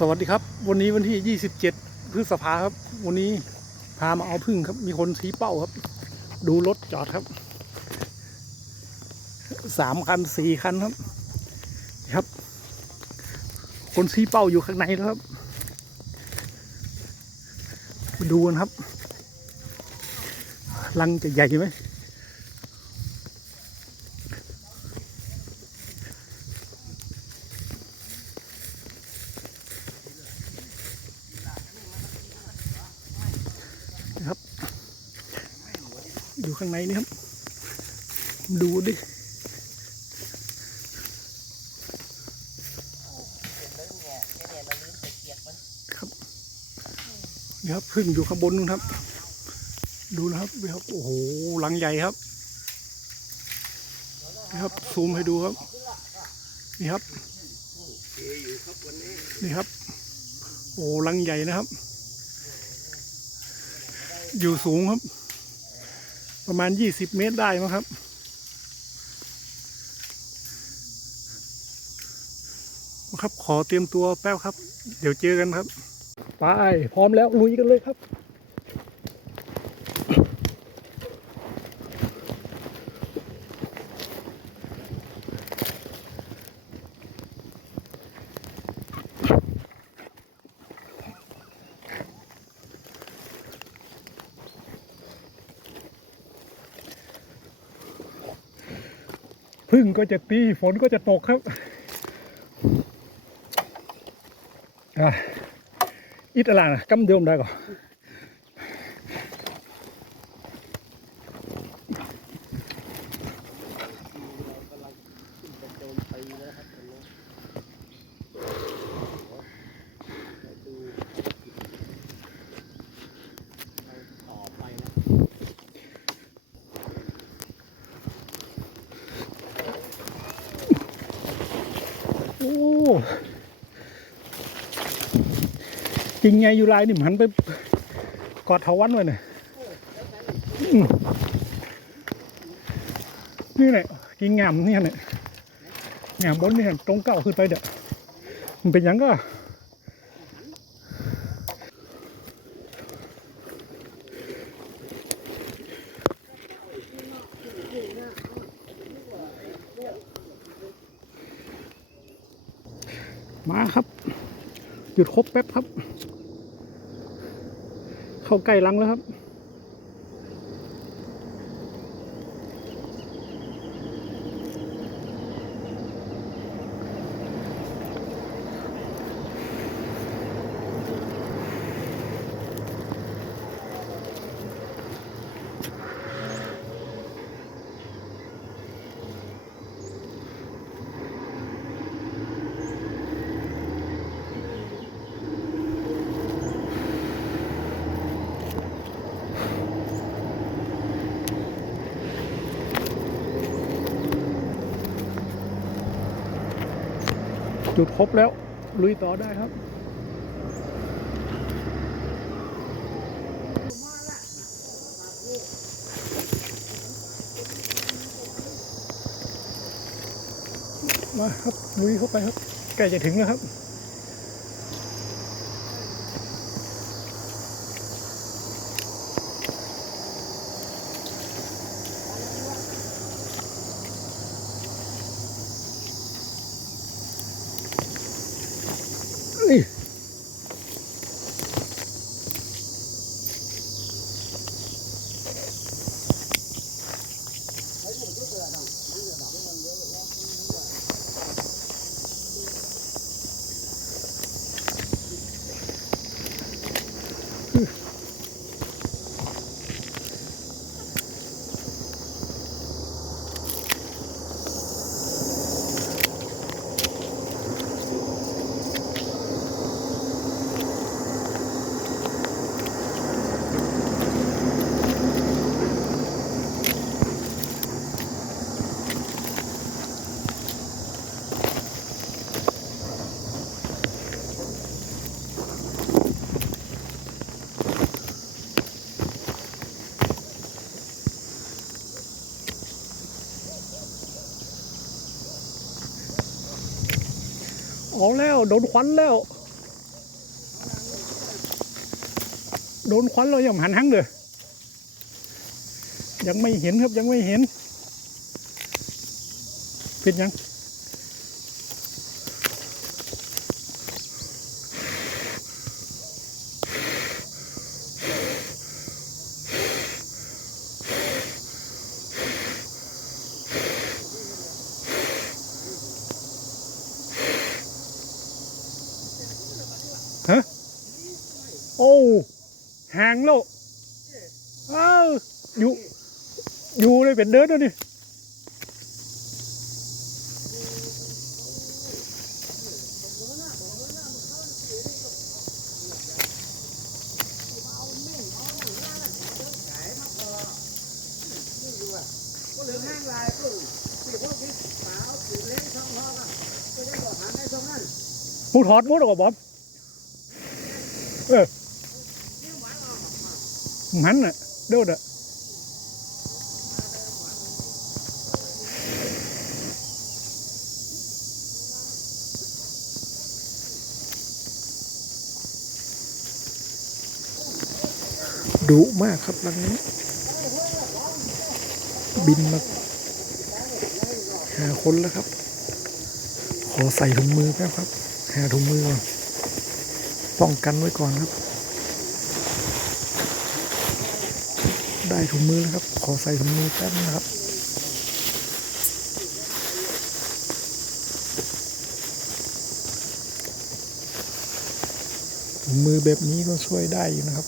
สวัสดีครับ วันนี้วันที่ 27 พฤษภาครับ วันนี้พามาเอาพึ่งครับ มีคนชี้เป้าครับ ดูรถจอดครับสามคันสี่คันครับ ครับ คนชี้เป้าอยู่ข้างในแล้วครับ ดูกันครับรังจะใหญ่ไหมนะครับ อยู่ข้างในนี่ครับ ดูดิครับนี่ครับพึ่งอยู่ข้างบนนู่นครับ ดูนะครับนี่ครับโอ้โหหลังใหญ่ครับนี่ครับซูมให้ดูครับนี่ครับนี่ครับ โอ้หลังใหญ่นะครับ อยู่สูงครับ ประมาณยี่สิบเมตรได้มั้งครับ ครับขอเตรียมตัวแป๊บครับ เดี๋ยวเจอกันครับ ไป พร้อมแล้วลุยกันเลยครับ พึ่งก็จะตีฝนก็จะตกครับอะอิตาลานะกำเดิมได้ก่อน จริงไงอยู่ลายนี่มันหันไปกอดเถาวันไว้เนี่ยนี่แหละกินงงามนี่เนี่ยงามบนนี่ตรงเก้าขึ้นไปเด้อมันเป็นยังก็ มาครับ หยุดครบแป๊บครับ เข้าใกล้ลังแล้วครับ จุดครบแล้ว ลุยต่อได้ครับ มาครับลุยเข้าไปครับ ใกล้จะถึงแล้วครับ เอาแล้วโดนควันแล้ว โดนควันเราอย่างหันหังเลยยังไม่เห็นครับยังไม่เห็นเป็นยังางแล้วอ้าวอยู่ อยู่เลยเป็นเดินแล้วนี่มูถอดมูดออกบอมเออ มันน่ะโดดอะดุมากครับรังนี้ บินมาหาคนแล้วครับ ขอใส่ถุงมือแป๊บครับ หาถุงมือก่อนป้องกันไว้ก่อนครับ ได้ถุงมือแล้วครับ ขอใส่ถุงมือแป๊บนะครับถุงมือแบบนี้ก็ช่วยได้อยู่นะครับ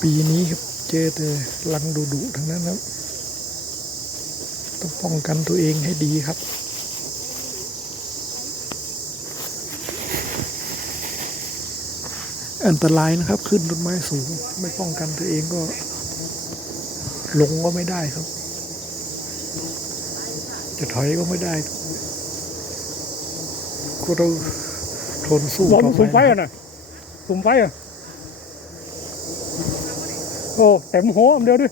ปีนี้ครับเจอแต่ลังดุดุๆทั้งนั้นครับ ต้องป้องกันตัวเองให้ดีครับ อันตรายนะครับ ขึ้นต้นไม้สูง ไม่ป้องกันตัวเองก็ลงก็ไม่ได้ครับ จะถอยก็ไม่ได้ก็ต้องทนสู้บอมต่อสุ่มไฟไปอะนะสุ่มไฟอะโอ้เต็มหัวอันเดียวดิ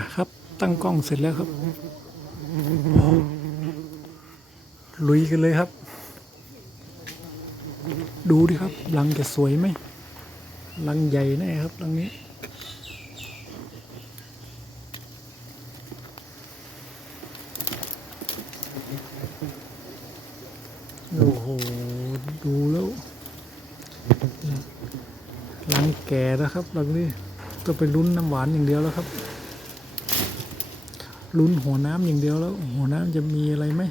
าครับ ตั้งกล้องเสร็จแล้วครับ ลุยกันเลยครับ ดูดิครับลังจะสวยไหมลังใหญ่แน่ครับลังนี้โอ้โห ดูแล้วลังแก่แล้วครับหลังนี้จะไปลุ้นน้ำหวานอย่างเดียวแล้วครับ ลุ้นหัวน้ำอย่างเดียวแล้ว หัวน้ำจะมีอะไรไหม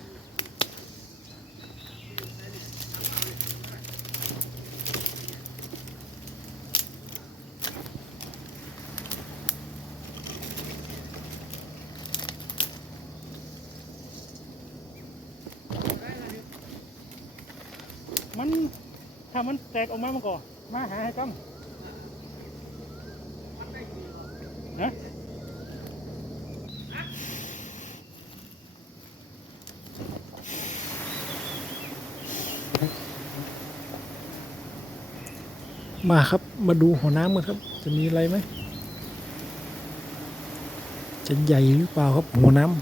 มัน ถ้ามันแตกออกมามันก็มาหาให้กัมนะ มาครับมาดูหัวน้ำกันครับ จะมีอะไรไหมจะใหญ่หรือเปล่าครับหัวน้ำ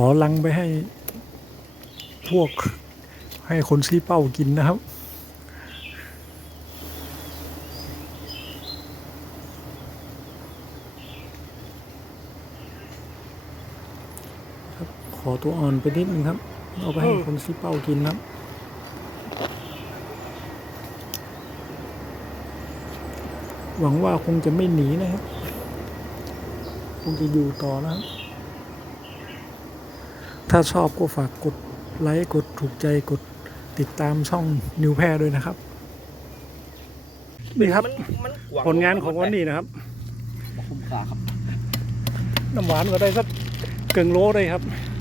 อลังไปให้พวกให้คนซีเป้ากินนะครับ ครับ ขอตัวอ่อนไปนิดนึงครับ เอาไปให้คนซีเป้ากินนะครับหวังว่าคงจะไม่หนีนะครับ คงจะอยู่ต่อนะครับ ถ้าชอบก็ฝากกดไลค์กดถูกใจกดติดตามช่องนิวแพรด้วยนะครับนี่ครับมันกว้ผลงานของวันนี้นะครับคุ้มค่าครับน้ำหวานก็ได้สักเกิงโลได้ครับค